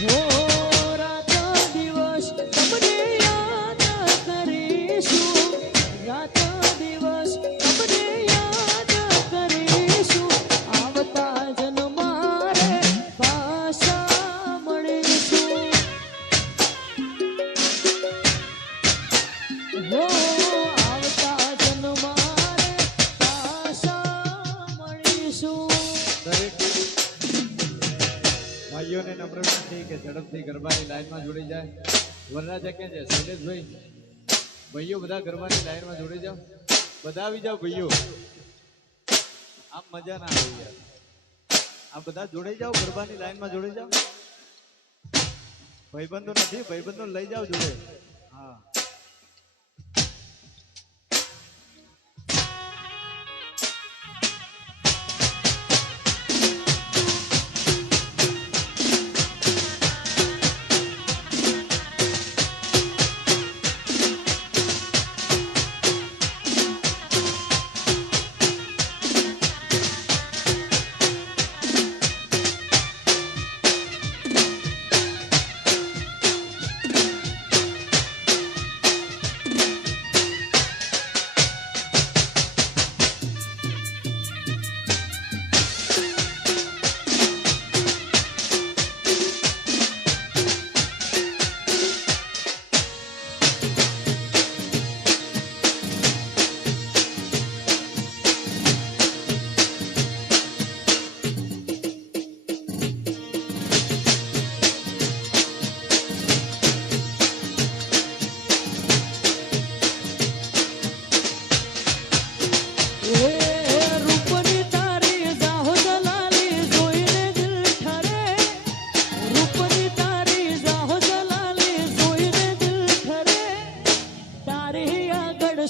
હો રાત દિવસ તમને યાદ કરીશું, રાત દિવસ તમને યાદ કરીશું, આવતા જન્મારે પાછા મળીશું. હો આવતા જન્મારે પાછા મળીશું. દરેક ભાઈઓને નમ્ર વિનંતી કે ઝડપથી ગરબાની લાઈનમાં જોડી જાય. વરરાજા ક્યાં છે? શૈલેષભાઈ, ભાઈઓ બધા ગરબાની લાઈનમાં જોડી જાઓ. બધા આવી જાઓ ભાઈઓ, આમ મજા ના આવે યાર. આ બધા જોડાઈ જાઓ, ગરબાની લાઈનમાં જોડી જાઓ. ભાઈબંધો નથી, ભાઈબંધો લઈ જાઓ જોડે. હા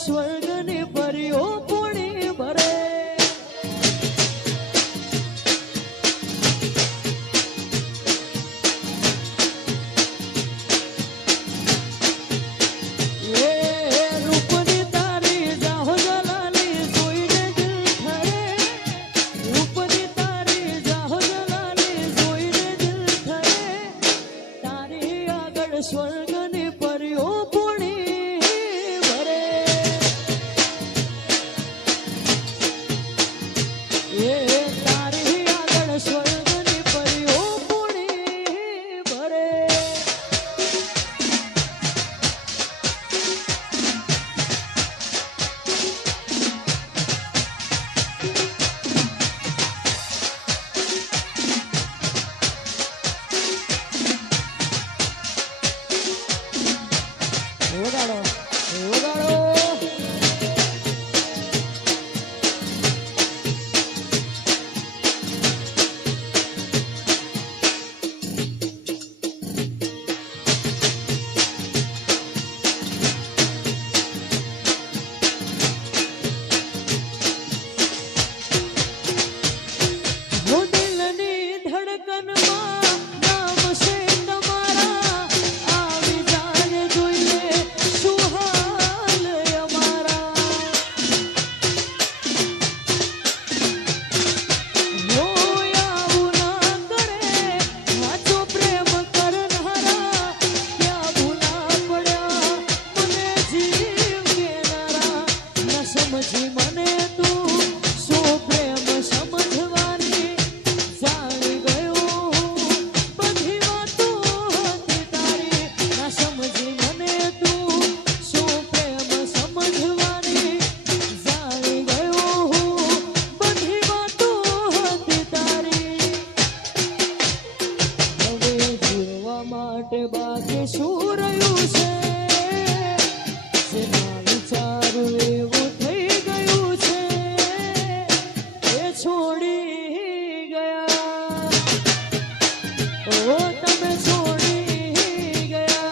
સ્વર્ગની પરીઓ પૂણી ભરે. રૂપની તારી જાહો જલાલી જોઈને દિલ ઠરે, રૂપની તારી જાહો જલાલી જોઈને દિલ ઠરે, તારી આગળ સ્વર્ગની પરીઓ પૂણી ભરે. તારી આગળ સ્વર્ગની પરીઓ પૂણી ભરે. ઓગાડો ઓગાડો. બાકી શું રહ્યું છે? જેના વિચારું એવું થઈ ગયું છે, એ છોડી ગયા. ઓ તમે છોડી ગયા.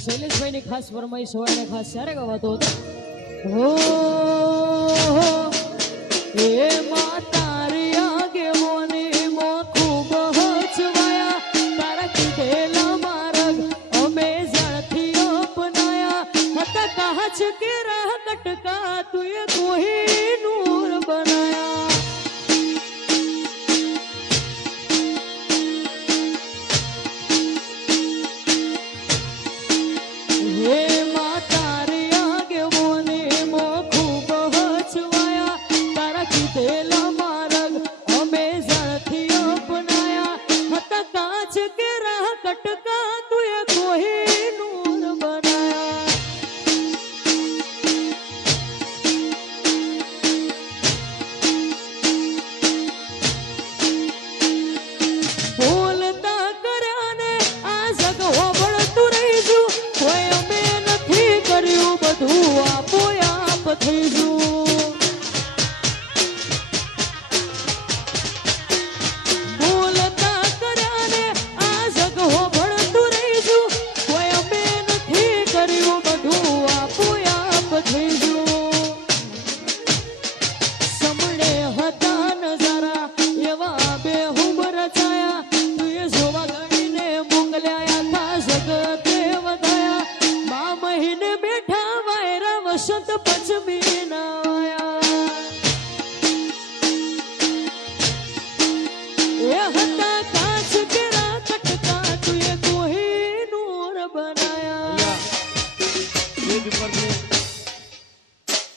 શૈલેષભાઈની ખાસ ફરમાઈશ હોય ને ખાસ ત્યારે ગવાતો હતો હો એ તારી આગેવાની માં ખૂબ હચવાયા તારા કીધેલા માર્ગ અમે જ્યારથી અપનાયા હતા કાચ કે રાહ કટકા તુએ કોઈ નૂર બનાયા હે તારી આગેવાની માં ખૂબ હચવાયા તારા કીધેલા માર્ગ અમે જ્યારથી અપનાયા હતા કાચ કે રાહ કટકા તુએ કોઈ નૂર બનાયા બોલતા કર્યા ને આ જગ હોબળતું રહીશું કોઈ અમે નથી કર્યું બધું આપોઆપ થઈ ગયું બોલતા કર્યા ને આ જગ હોબળતું રહીશું કોઈ અમે નથી કર્યું બધું આપોઆપ થઈ ગયું સમણે હતા નજારા એવા બેહુબ રચાયા તુએ જોવા ગણીને મોકલ્યા આખા જગતે વધાયા મા મહિને બેઠા વાયરા વસંત પંચમી ના આયા એ હતા કાચ કેરા કટકા તુએ કોઈ નૂર બનાયા સ્ટેજ ઉપરથી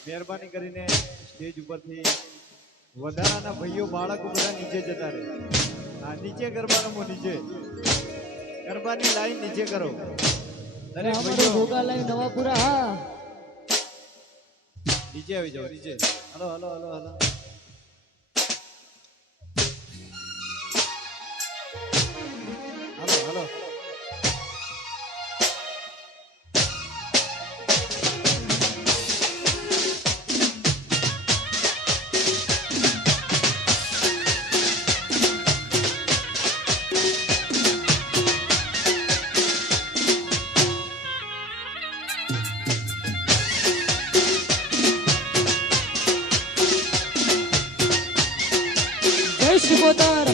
મહેરબાની કરીને સ્ટેજ ઉપરથી વધારાના ભાઈઓ બાળકો બધા નીચે જતા રહે હા નીચે ગરબા રમો નીચે ગરબાની લાઈન નીચે કરો દરેક અમારો ભાઈઓ ભોગા લાઈ નવાપુરા હા નીચે આવી જાઓ નીચે hello hello hello hello hello hello જય શિવોતર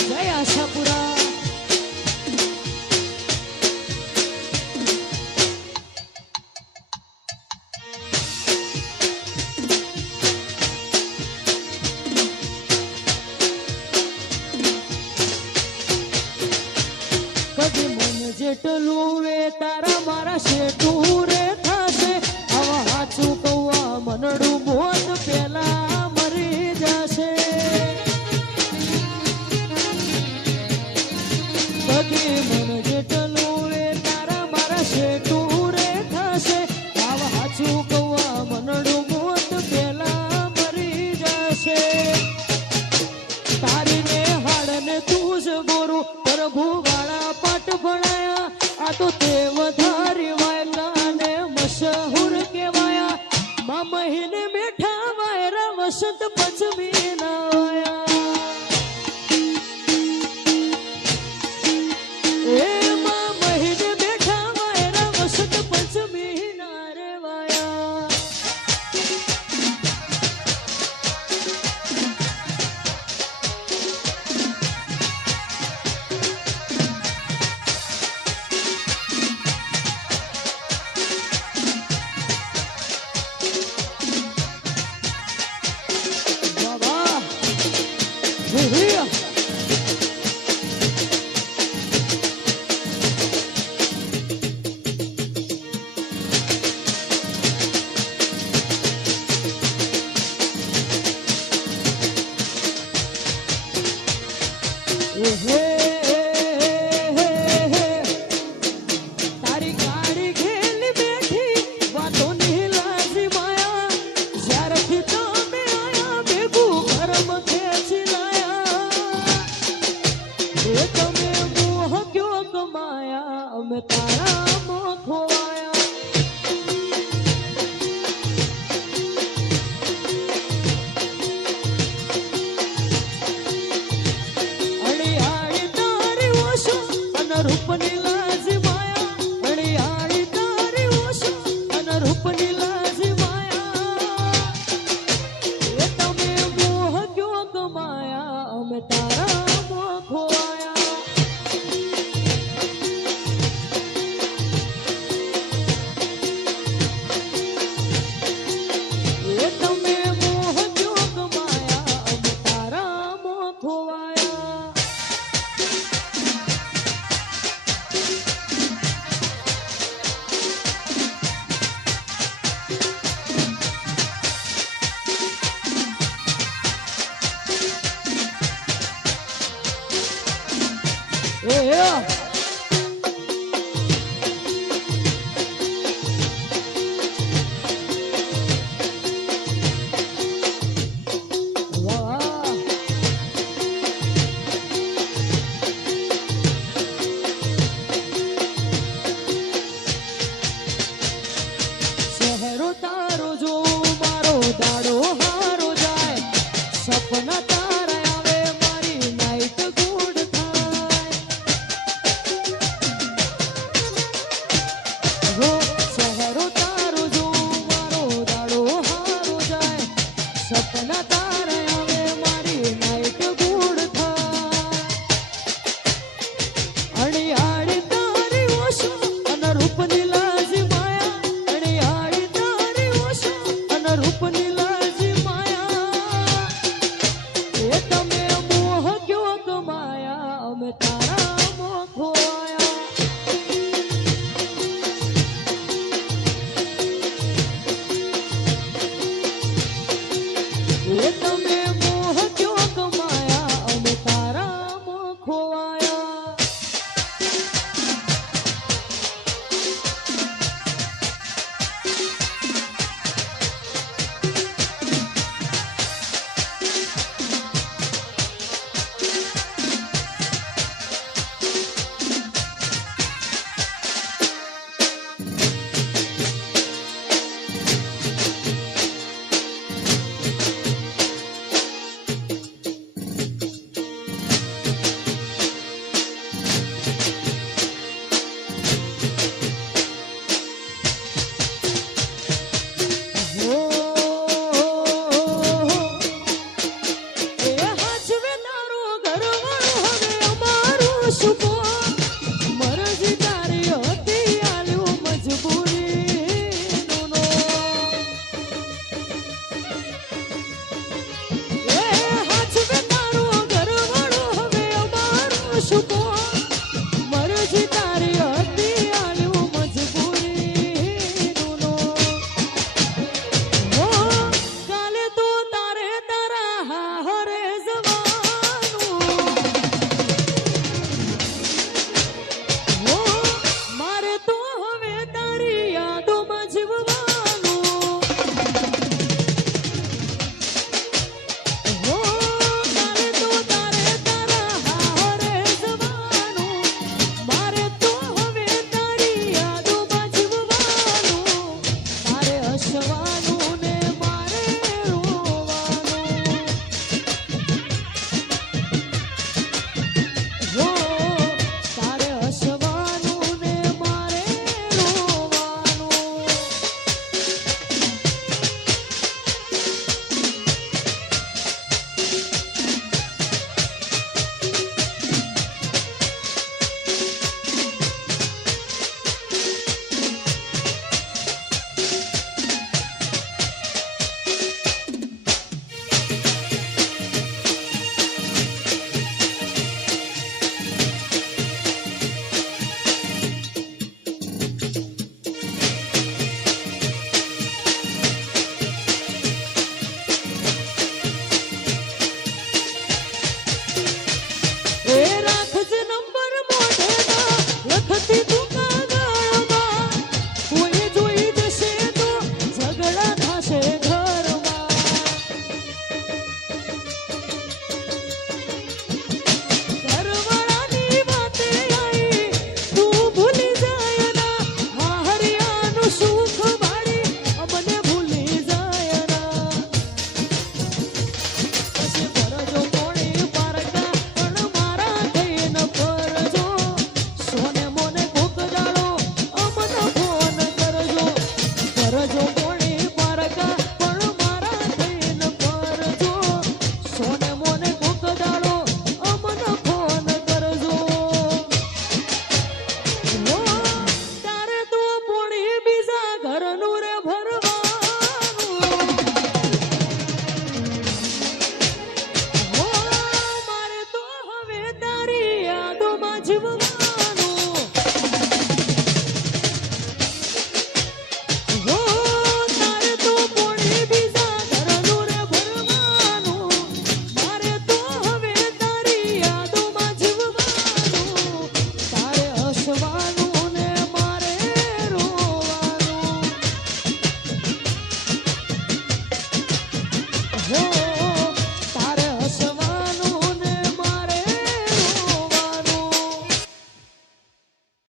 જય આશાપુરા કદી મન જેટલું રે તારા મારા શેઠું રે થાશે આવા હાચું કૌવા મનડું મોત પેલા મરી જશે કદી મન જેટલું રે તારા મારા શેઠું રે થાશે આવા હાચું કૌવા મનડું મોત પેલા મરી જશે તારીને હાડને તું જ બોરું પ્રભુ વાળા પાટ ભણાયા આ તો તે વધારી વાયકાને મશહૂર કેવાયા મા મહિને બેઠા વાયરા વસંત પંચમી ના આયા એ મા મહિને બેઠા વાયરા વસંત પંચમી ના રે વાયા વાહ વાહ તારી ગાડી ખેલી બેઠી વાતો ની લાજી માયા જ્યારથી તમે આયા ભેગું કરમ ખેંચી લાયા એ તમે મોહ ક્યો કમાયા અમે તારા મોહ ખોવાયા અણી અમે તારામાં ખોવાયા. એ તમે મોહ ક્યો કમાયા, અમે તારામાં ખોવાયા. શહેરો તારો જો મારો દાડો હારો જાય, સપના તારા આવે મારી નાઈટ ગુડ થાય. હો શહેરો તારો જો મારો દાડો હારો જાય, સપના તારા આવે મારી નાઈટ ગુડ થાય. અણિયાળી તારી ઓશો અને રૂપની લાજી માયા, અણિયાળી તારી ઓશો અને રૂપની લાજી માયા. એ તમે મોહ ક્યો કમાયા, અમે તારામાં ખોવાયા. એ તમે મોહ ક્યો કમાયા, અમે તારામાં ખોવાયા. સુકો